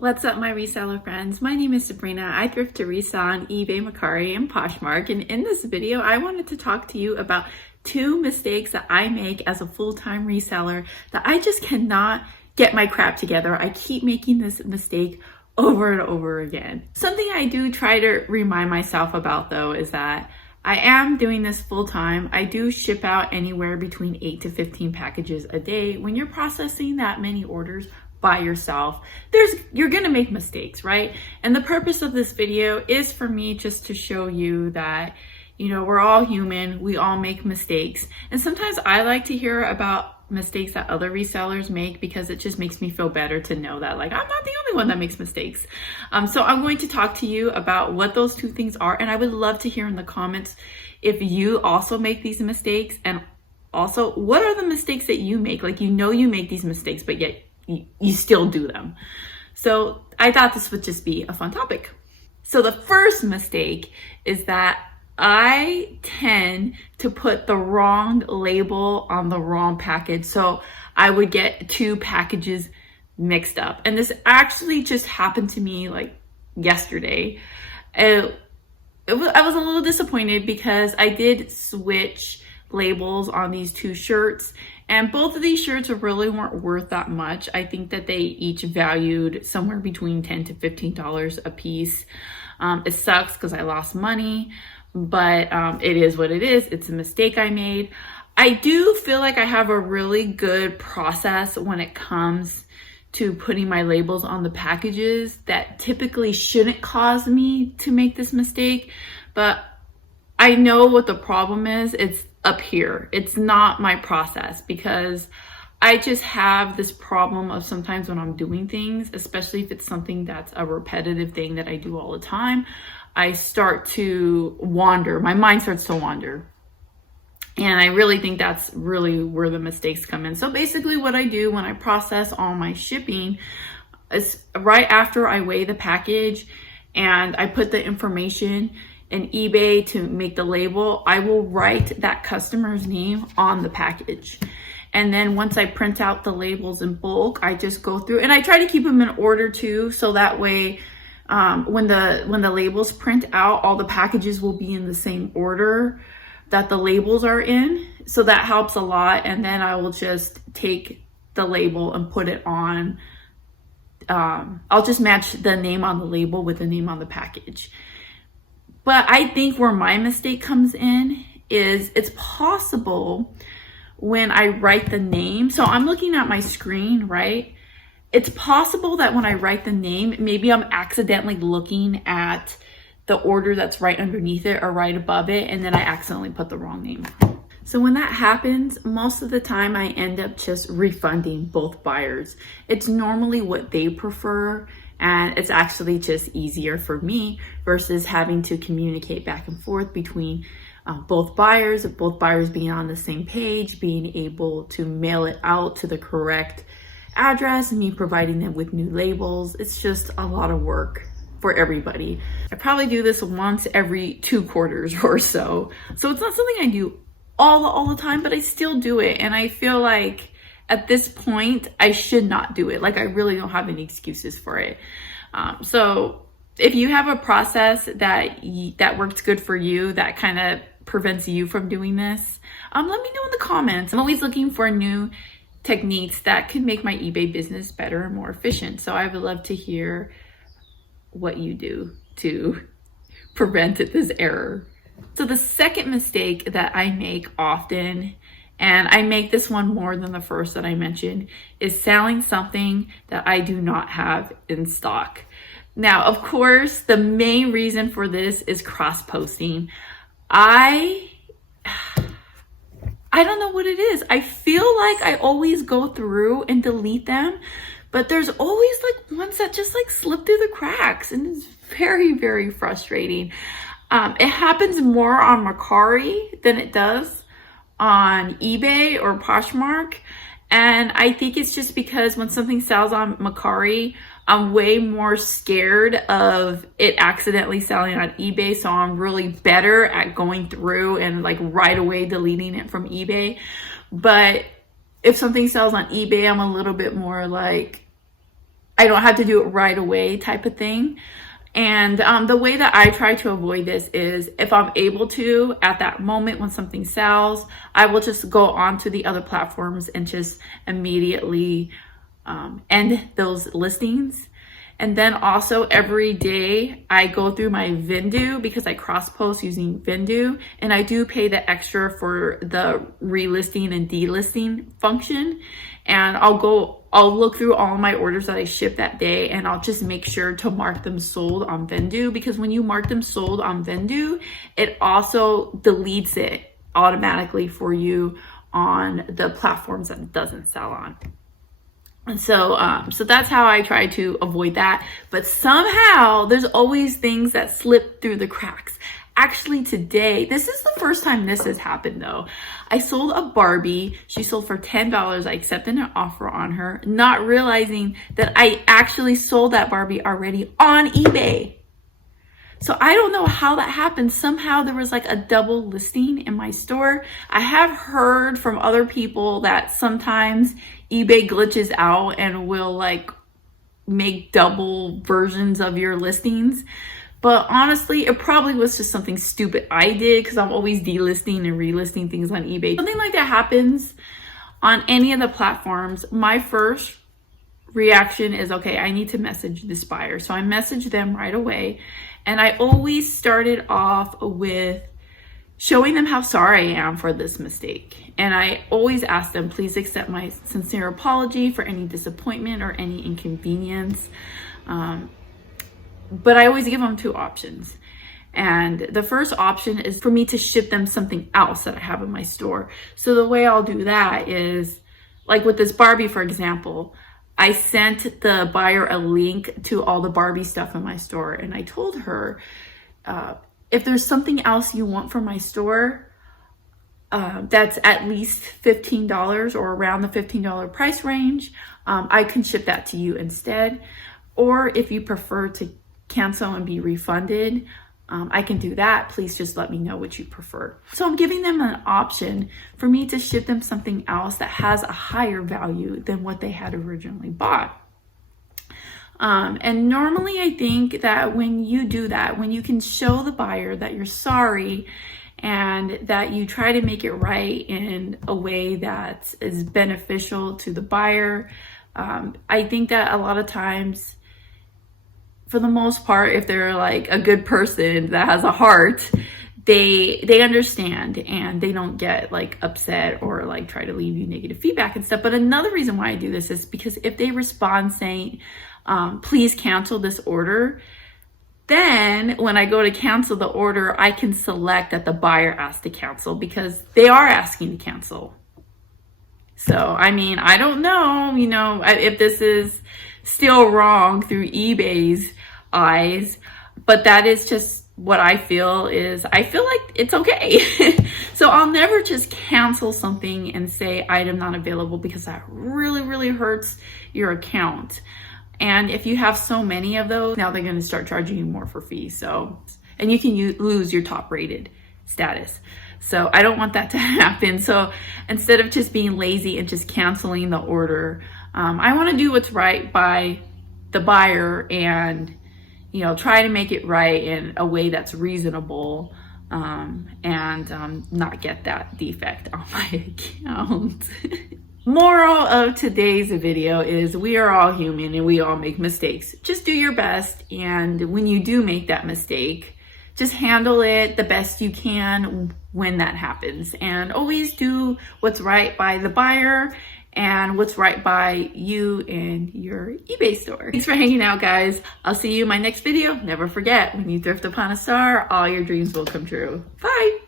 What's up, my reseller friends? My name is Sabrina. I thrift to resell on eBay, Mercari, and Poshmark. And in this video, I wanted to talk to you about 2 mistakes that I make as a full-time reseller that I just cannot get my crap together. I keep making this mistake over and over again. Something I do try to remind myself about though is that I am doing this full-time. I do ship out anywhere between 8 to 15 packages a day. When you're processing that many orders by yourself, you're gonna make mistakes, right? And the purpose of this video is for me just to show you that, we're all human, we all make mistakes. And sometimes I like to hear about mistakes that other resellers make because it just makes me feel better to know that I'm not the only one that makes mistakes. So I'm going to talk to you about what those 2 things are. And I would love to hear in the comments if you also make these mistakes, and also what are the mistakes that you make? You make these mistakes, but yet you still do them. So I thought this would just be a fun topic. So the first mistake is that I tend to put the wrong label on the wrong package. So I would get 2 packages mixed up. And this actually just happened to me yesterday. I was a little disappointed because I did switch labels on these 2 shirts, and both of these shirts really weren't worth that much. I think that they each valued somewhere between $10 to $15 a piece. It sucks because I lost money, but it is what it is. It's a mistake I made. I do feel like I have a really good process when it comes to putting my labels on the packages that typically shouldn't cause me to make this mistake, but I know what the problem is. It's up here. It's not my process, because I just have this problem of sometimes when I'm doing things, especially if it's something that's a repetitive thing that I do all the time, I start to wander. My mind starts to wander. And I really think that's really where the mistakes come in. So basically what I do when I process all my shipping is right after I weigh the package and I put the information in eBay to make the label, I will write that customer's name on the package. And then once I print out the labels in bulk, I just go through, and I try to keep them in order too, so that way when the labels print out, all the packages will be in the same order that the labels are in. So that helps a lot. And then I will just take the label and put it on, I'll just match the name on the label with the name on the package. But I think where my mistake comes in is it's possible when I write the name. So I'm looking at my screen, right? It's possible that when I write the name, maybe I'm accidentally looking at the order that's right underneath it or right above it, and then I accidentally put the wrong name. So when that happens, most of the time I end up just refunding both buyers. It's normally what they prefer, and it's actually just easier for me versus having to communicate back and forth between both buyers being on the same page, being able to mail it out to the correct address, me providing them with new labels. It's just a lot of work for everybody. I probably do this once every 2 quarters or so. So it's not something I do all the time, but I still do it. And I feel like at this point, I should not do it. I really don't have any excuses for it. So if you have a process that works good for you, that kind of prevents you from doing this, let me know in the comments. I'm always looking for new techniques that could make my eBay business better and more efficient. So I would love to hear what you do to prevent this error. So the second mistake that I make often, and I make this one more than the first that I mentioned, is selling something that I do not have in stock. Now, of course, the main reason for this is cross-posting. I don't know what it is. I feel like I always go through and delete them, but there's always ones that just slip through the cracks, and it's very, very frustrating. It happens more on Mercari than it does on eBay or Poshmark. And I think it's just because when something sells on Mercari, I'm way more scared of it accidentally selling on eBay. So I'm really better at going through and right away deleting it from eBay. But if something sells on eBay, I'm a little bit more I don't have to do it right away type of thing. And the way that I try to avoid this is if I'm able to, at that moment when something sells, I will just go on to the other platforms and just immediately end those listings. And then also every day I go through my Vendoo because I cross post using Vendoo, and I do pay the extra for the relisting and delisting function. And I'll look through all my orders that I ship that day, and I'll just make sure to mark them sold on Vendoo, because when you mark them sold on Vendoo, it also deletes it automatically for you on the platforms that it doesn't sell on. And so that's how I try to avoid that. But somehow there's always things that slip through the cracks. Actually today, this is the first time this has happened though. I sold a Barbie. She sold for $10. I accepted an offer on her, not realizing that I actually sold that Barbie already on eBay. So I don't know how that happened. Somehow there was like a double listing in my store. I have heard from other people that sometimes eBay glitches out and will like make double versions of your listings. But honestly, it probably was just something stupid I did, because I'm always delisting and relisting things on eBay. Something like that happens on any of the platforms. My first reaction is, okay, I need to message this buyer. So I message them right away. And I always started off with showing them how sorry I am for this mistake. And I always ask them, please accept my sincere apology for any disappointment or any inconvenience. But I always give them two options. And the first option is for me to ship them something else that I have in my store. So the way I'll do that is, like with this Barbie, for example, I sent the buyer a link to all the Barbie stuff in my store. And I told her, if there's something else you want from my store, that's at least $15 or around the $15 price range, I can ship that to you instead. Or if you prefer to cancel and be refunded, I can do that. Please just let me know what you prefer. So I'm giving them an option for me to ship them something else that has a higher value than what they had originally bought. And normally I think that when you do that, when you can show the buyer that you're sorry and that you try to make it right in a way that is beneficial to the buyer, I think that a lot of times, for the most part, if they're like a good person that has a heart, they understand and they don't get like upset or like try to leave you negative feedback and stuff. But another reason why I do this is because if they respond saying, please cancel this order, then when I go to cancel the order, I can select that the buyer asked to cancel because they are asking to cancel. So, I mean, I don't know, if this is still wrong through eBay's eyes, but that is just what I feel like it's okay. So I'll never just cancel something and say item not available, because that really, really hurts your account. And if you have so many of those, now they're going to start charging you more for fees. So, and you can lose your top rated status. So I don't want that to happen. So instead of just being lazy and just canceling the order, I want to do what's right by the buyer and, try to make it right in a way that's reasonable, and not get that defect on my account. Moral of today's video is we are all human and we all make mistakes. Just do your best. And when you do make that mistake, just handle it the best you can when that happens, and always do what's right by the buyer and what's right by you and your eBay store. Thanks for hanging out, guys. I'll see you in my next video. Never forget, when you thrift upon a star, all your dreams will come true. Bye.